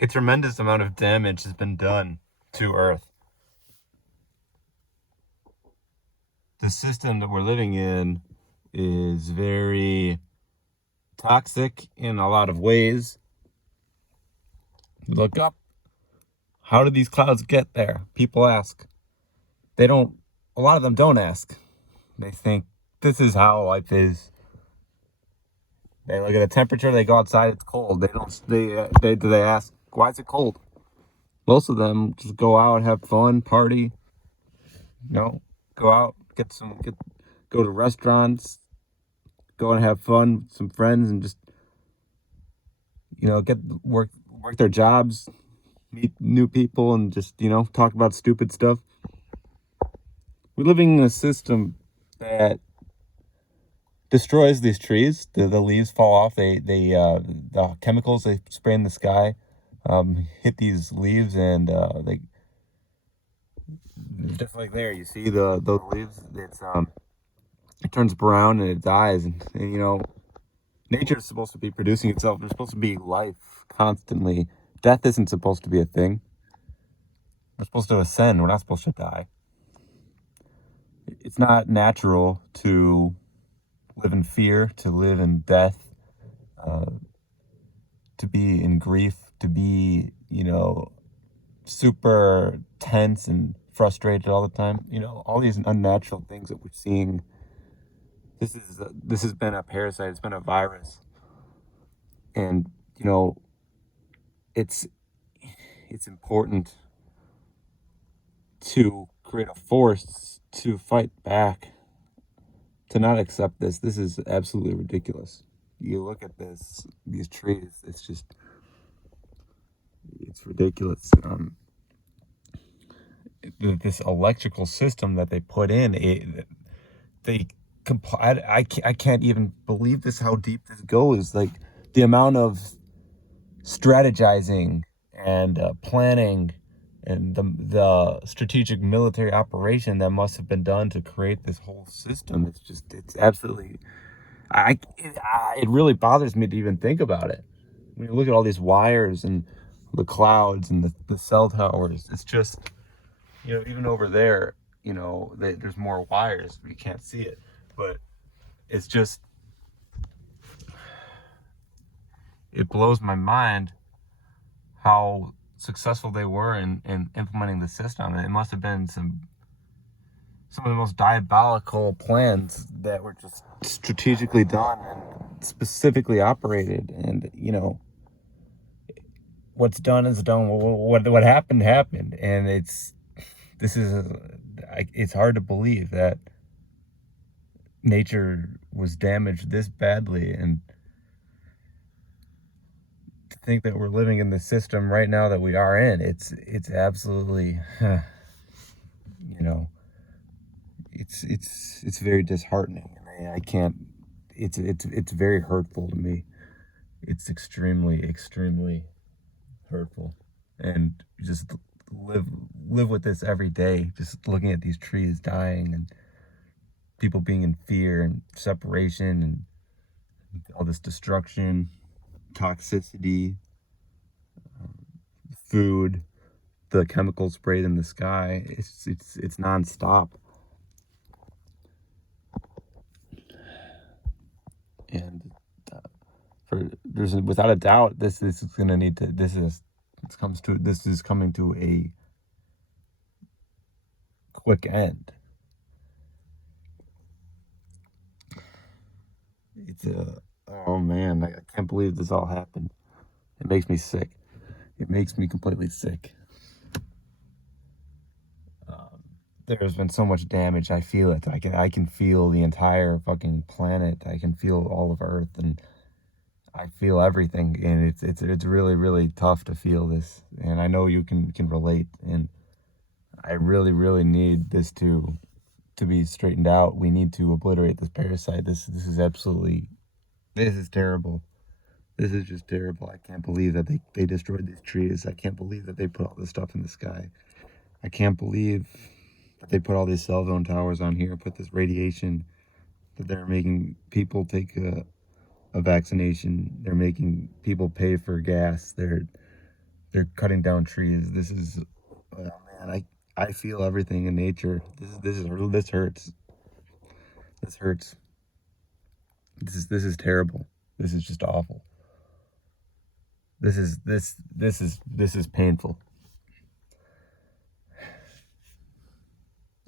A tremendous amount of damage has been done to Earth. The system that we're living in is very toxic in a lot of ways. Look up. How did these clouds get there? People ask. They don't, a lot of them don't ask. They think this is how life is. They look at the temperature, they go outside, it's cold. They ask, why is it cold? Most of them just go out, have fun, party, go out, go to restaurants, go and have fun with some friends and just, get work their jobs, meet new people and just, talk about stupid stuff. We're living in a system that destroys these trees. The leaves fall off. The chemicals they spray in the sky hit these leaves, and they just like there. You see those leaves. It turns brown and it dies, and nature is supposed to be producing itself. There's supposed to be life constantly. Death isn't supposed to be a thing. We're supposed to ascend. We're not supposed to die. It's not natural to live in fear, to live in death, to be in grief, to be, super tense and frustrated all the time. All these unnatural things that we're seeing. This has been a parasite. It's been a virus, and it's it's important to create a force to fight back, to not accept this. This is absolutely ridiculous. You look at these trees, it's ridiculous. This electrical system that they put in, I can't even believe this, how deep this goes. Like the amount of strategizing and planning and the strategic military operation that must have been done to create this whole system. It's absolutely, it really bothers me to even think about it. When you look at all these wires and the clouds and the cell towers, it's just, even over there, there's more wires, but you can't see it. But it's just, it blows my mind how successful they were in implementing the system. It must have been some of the most diabolical plans that were just strategically done and specifically operated. And what's done is done. What happened happened, and it's hard to believe that nature was damaged this badly, and to think that we're living in the system right now that we are in, it's absolutely, it's very disheartening. I can't. It's very hurtful to me. It's extremely hurtful, and just live with this every day. Just looking at these trees dying and people being in fear and separation and all this destruction, toxicity, food, the chemicals sprayed in the sky. It's nonstop. And there's without a doubt this is going to need to this is coming to a quick end. It's oh man, I can't believe this all happened. It makes me sick. It makes me completely sick. There's been so much damage. I feel it. I can feel the entire fucking planet. I can feel all of Earth, and I feel everything. And it's really tough to feel this. And I know you can relate. And I really need this to be straightened out. We need to obliterate this parasite. This is terrible. This is just terrible. I can't believe that they destroyed these trees. I can't believe that they put all this stuff in the sky. I can't believe that they put all these cell phone towers on here, put this radiation, that they're making people take a vaccination. They're making people pay for gas. They're they're cutting down trees. This is, oh man, I feel everything in nature. This hurts. This hurts. This is terrible. This is just awful. This is painful.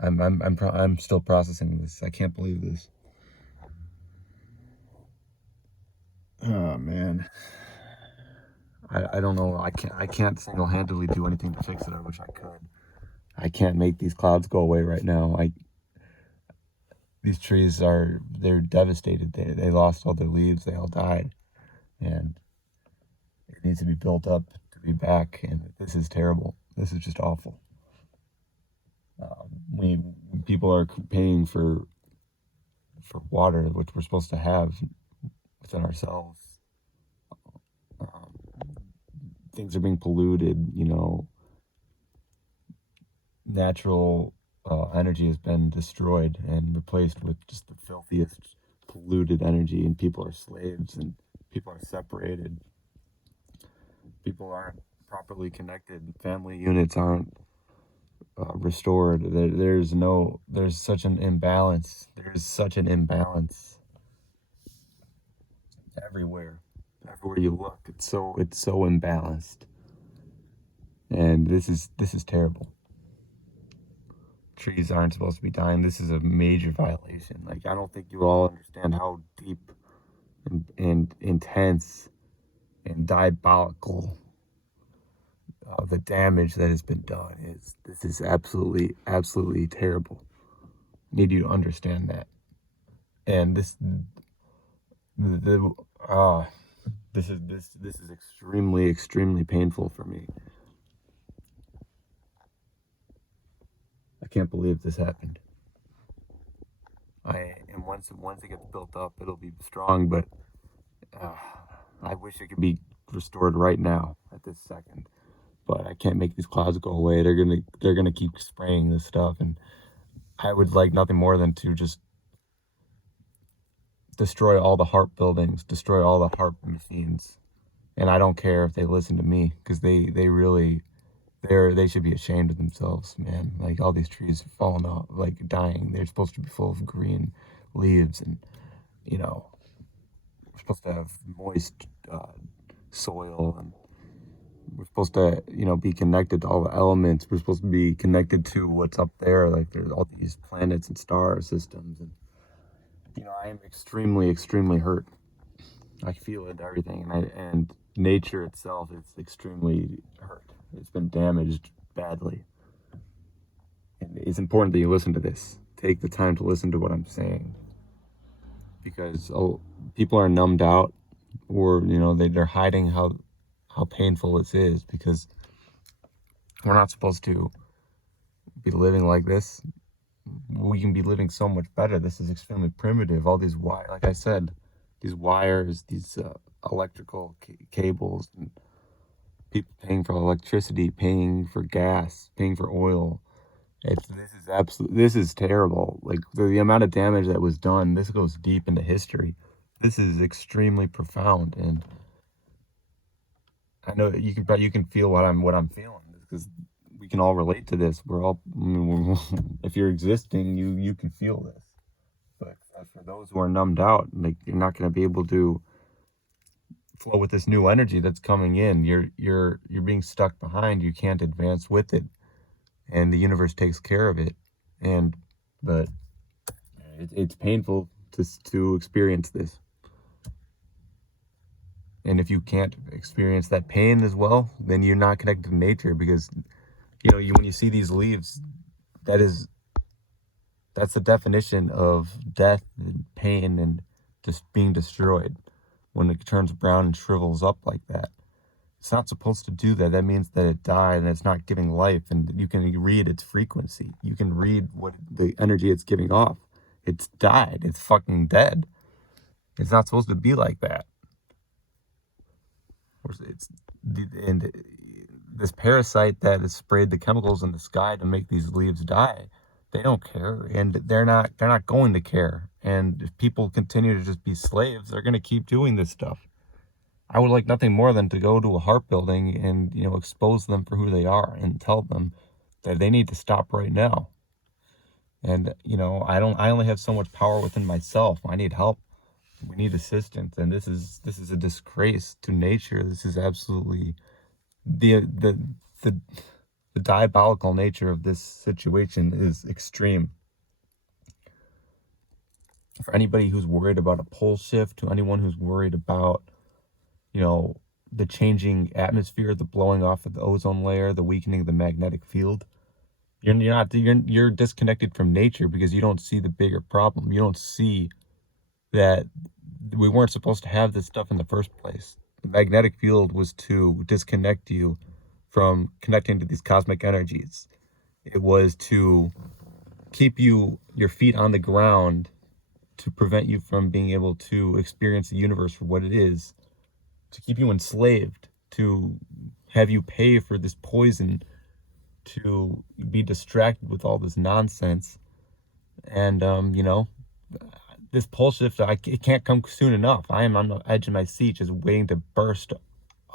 I'm still processing this. I can't believe this. Oh man. I don't know. I can't single-handedly do anything to fix it. I wish I could. I can't make these clouds go away right now. These trees they're devastated. They lost all their leaves. They all died. And it needs to be built up to be back, and this is terrible. This is just awful. We people are paying for water, which we're supposed to have within ourselves. Um, Things are being polluted. Natural energy has been destroyed and replaced with just the filthiest, polluted energy, and people are slaves, and people are separated. People aren't properly connected. Family units aren't restored. There's such an imbalance. There's such an imbalance everywhere. Everywhere you look, it's so imbalanced, and this is terrible. Trees aren't supposed to be dying. This is a major violation. Like, I don't think you all understand how deep and intense and diabolical the damage that has been done is. This is absolutely terrible. I need you to understand that. And the this is extremely painful for me. I can't believe this happened. And once it gets built up, it'll be strong. But I wish it could be restored right now at this second. But I can't make these clouds go away. They're gonna keep spraying this stuff, and I would like nothing more than to just destroy all the HARP buildings, destroy all the HARP machines. And I don't care if they listen to me, because they should be ashamed of themselves, man. Like, all these trees are falling off, like dying. They're supposed to be full of green leaves, and we're supposed to have moist soil, and we're supposed to be connected to all the elements. We're supposed to be connected to what's up there. Like, there's all these planets and star systems, and I am extremely hurt. I feel it, everything, and nature itself is extremely hurt. It's been damaged badly. And it's important that you listen to this. Take the time to listen to what I'm saying, because people are numbed out, or they're hiding how painful this is, because we're not supposed to be living like this. We can be living so much better. This is extremely primitive. All these like I said, these wires, these electrical cables, and people paying for electricity, paying for gas, paying for oil. This is terrible. Like, the amount of damage that was done, this goes deep into history. This is extremely profound, and I know you can feel what I'm feeling, because we can all relate to this. We're all, if you're existing, you can feel this. But for those who are numbed out, like, you're not going to be able to flow with this new energy that's coming in. You're being stuck behind. You can't advance with it, and the universe takes care of it. But it's painful to experience this. And if you can't experience that pain as well, then you're not connected to nature, because when you see these leaves, that's the definition of death and pain and just being destroyed. When it turns brown and shrivels up like that, it's not supposed to do that. That means that it died and it's not giving life. And you can read its frequency. You can read what the energy it's giving off. It's died. It's fucking dead. It's not supposed to be like that. And this parasite that has sprayed the chemicals in the sky to make these leaves die, they don't care, and they're not going to care. And if people continue to just be slaves, they're going to keep doing this stuff. I would like nothing more than to go to a HAARP building and, expose them for who they are and tell them that they need to stop right now. And, I only have so much power within myself. I need help. We need assistance. And this is a disgrace to nature. This is absolutely the the the diabolical nature of this situation is extreme. For anybody who's worried about a pole shift, to anyone who's worried about, the changing atmosphere, the blowing off of the ozone layer, the weakening of the magnetic field, you're disconnected from nature because you don't see the bigger problem. You don't see that we weren't supposed to have this stuff in the first place. The magnetic field was to disconnect you from connecting to these cosmic energies. It was to keep your feet on the ground, to prevent you from being able to experience the universe for what it is, to keep you enslaved, to have you pay for this poison, to be distracted with all this nonsense. And, this pole shift, it can't come soon enough. I am on the edge of my seat, just waiting to burst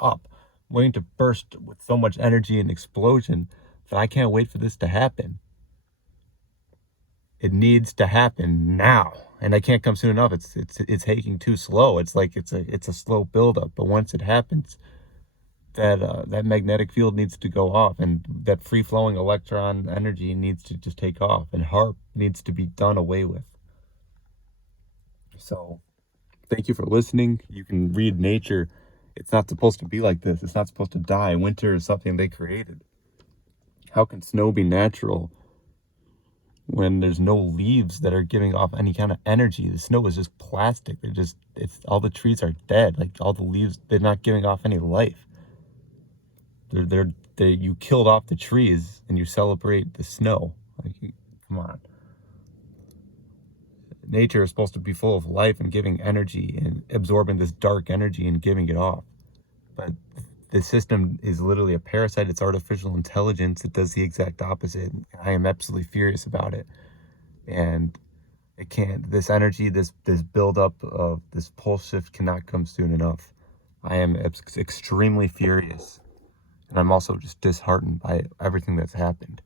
up, waiting to burst with so much energy and explosion that I can't wait for this to happen. It needs to happen now, and I can't come soon enough. It's taking too slow. It's like it's a slow buildup, but once it happens, that magnetic field needs to go off, and that free flowing electron energy needs to just take off, and HAARP needs to be done away with. So, thank you for listening. You can read nature. It's not supposed to be like this. It's not supposed to die. Winter is something they created. How can snow be natural when there's no leaves that are giving off any kind of energy? The snow is just plastic. It's all the trees are dead. Like all the leaves, they're not giving off any life. You killed off the trees and you celebrate the snow. Like, come on. Nature is supposed to be full of life and giving energy and absorbing this dark energy and giving it off. But the system is literally a parasite. It's artificial intelligence. It does the exact opposite. I am absolutely furious about it. And it can't, this energy, this buildup of this pole shift cannot come soon enough. I am extremely furious. And I'm also just disheartened by everything that's happened.